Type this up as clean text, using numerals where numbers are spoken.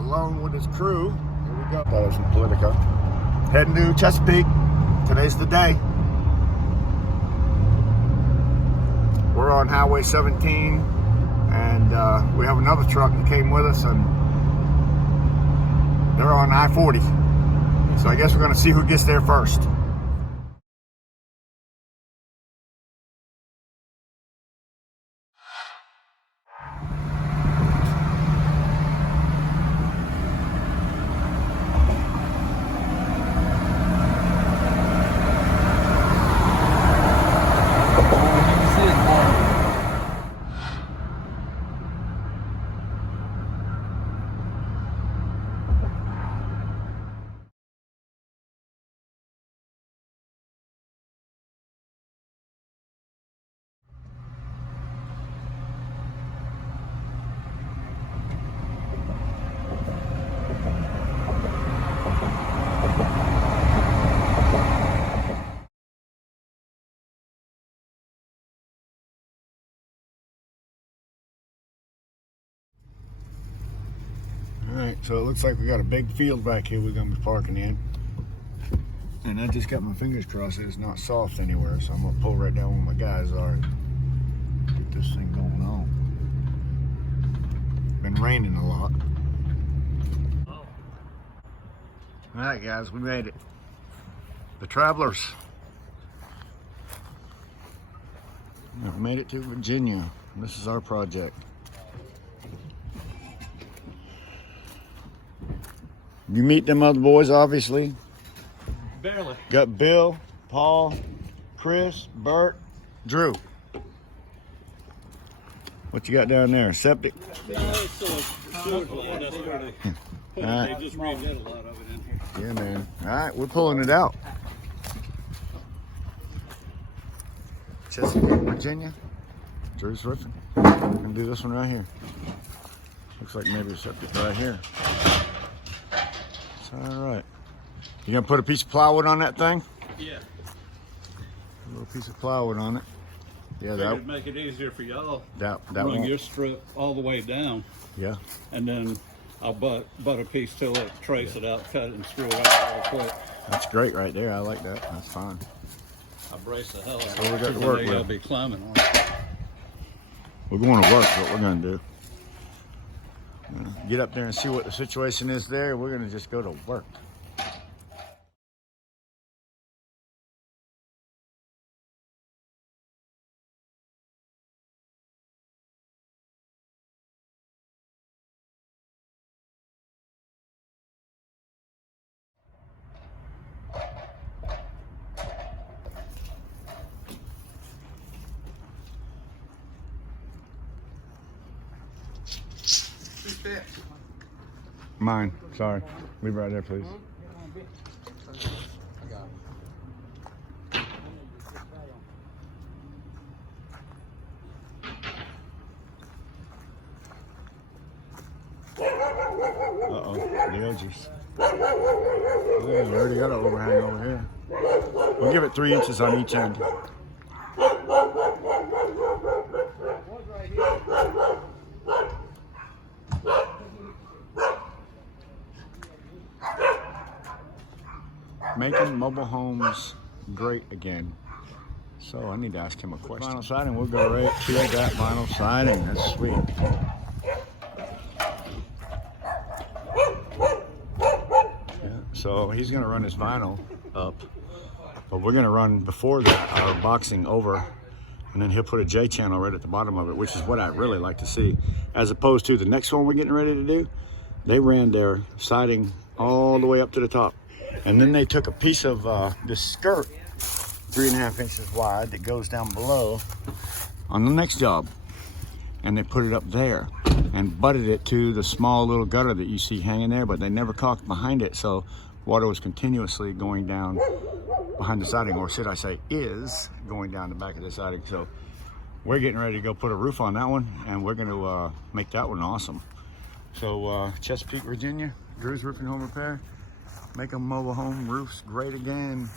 alone with his crew. Here we go. That was in Politica. Heading to Chesapeake. Today's the day. We're on Highway 17, and we have another truck that came with us, and they're on I-40. So I guess we're going to see who gets there first. Alright, so it looks like we got a big field back here we're going to be parking in. And I just got my fingers crossed that it's not soft anywhere, so I'm going to pull right down where my guys are and get this thing going on. Been raining a lot. Alright guys, we made it. The Travelers. We've made it to Virginia. This is our project. You meet them other boys, obviously. Barely. Got Bill, Paul, Chris, Bert, Drew. What you got down there? Septic? No, it's a sewage line. That's where they, Right. they just redid a lot of it in here. Yeah, man. All right, we're pulling it out. Chesapeake, Virginia. Drew's roofing. We're gonna do this one right here. Looks like maybe a septic right here. All right. You gonna put a piece of plywood on that thing? Yeah. A little piece of plywood on it. Yeah, that would make it easier for y'all. That Run won't. your strip all the way down, Yeah. and then I'll butt a piece till it, trace it out, cut it, and screw it out real quick. That's great right there. I like that. That's fine. I brace the hell out of So we it. got to work I'll with. be climbing on it. We're going to work. What we're gonna do. Get up there and see what the situation is there. We're gonna just go to work. Mine. Sorry. Leave it right there, please. Uh-oh. The edges. Yeah, you already got an overhang over here. We'll give it 3 inches on each end. Making mobile homes great again. So I need to ask him a question. Vinyl siding, we'll go right to that vinyl siding. That's sweet. Yeah, so he's gonna run his vinyl up, but we're gonna run before that our boxing over, and then he'll put a J channel right at the bottom of it, which is what I really like to see, as opposed to the next one we're getting ready to do. They ran their siding all the way up to the top. And then they took a piece of this skirt, 3.5 inches wide, that goes down below on the next job. And they put it up there and butted it to the small little gutter that you see hanging there, but they never caulked behind it. So water was continuously going down behind the siding, or should I say is going down the back of the siding. So we're getting ready to go put a roof on that one, and we're going to make that one awesome. So Chesapeake, Virginia, Drew's Roofing Home Repair. Make a mobile home roofs great again.